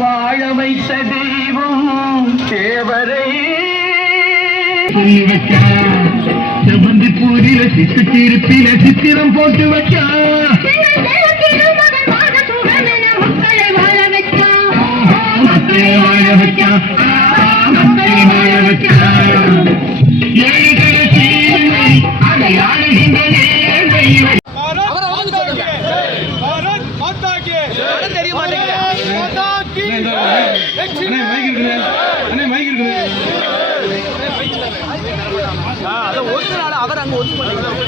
வாழ வைத்த தெய்வம் தேவரை. சொல்லி வச்சா செவந்தி பூரி ரசித்து திருப்பி ரசித்திரம் போட்டு வச்சா வாழ வச்சா வாழ வச்சா की அண்ணே மைக் இருக்குது அண்ணே மைக் இருக்குது அவர் அங்க ஒதுக்க மாட்டேங்கிறாங்க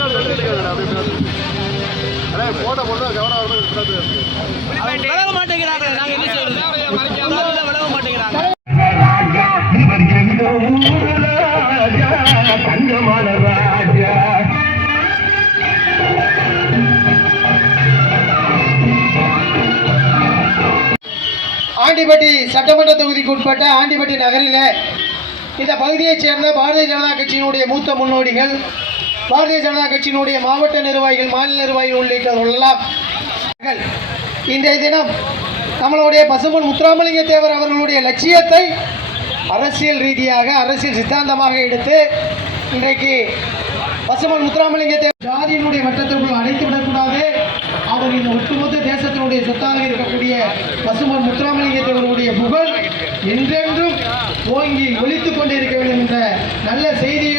மாட்டேங்கிறாங்க நாங்க என்ன செய்யறது விலக மாட்டேங்கிறாங்க தங்கமான ஆண்டிப்பட்டி சட்டமன்ற தொகுதிக்கு உட்பட்ட ஆண்டிப்பட்டி நகரில் இந்த பகுதியைச் சேர்ந்த பாரதிய ஜனதா கட்சியினுடைய மூத்த முன்னோடிகள் பாரதிய ஜனதா கட்சியினுடைய மாவட்ட நிர்வாகிகள் மாநில நிர்வாகிகள் உள்ளிட்டவர்களெல்லாம் இன்றைய தினம் நம்மளுடைய பசுமன் முத்துராமலிங்க தேவர் அவர்களுடைய லட்சியத்தை அரசியல் ரீதியாக அரசியல் சித்தாந்தமாக எடுத்து இன்றைக்கு பசுமன் முத்துராமலிங்க தேவர் ஜாதியினுடைய வட்டத்திற்குள் அடைத்து விடக்கூடாது நம்முடைய சொத்தாக இருக்கக்கூடிய பசுமன் முத்துராமலிங்கத்தவர்களுடைய புகழ் என்றென்றும் ஓங்கி ஒலித்துக் கொண்டிருக்க வேண்டும் என்ற நல்ல செய்தி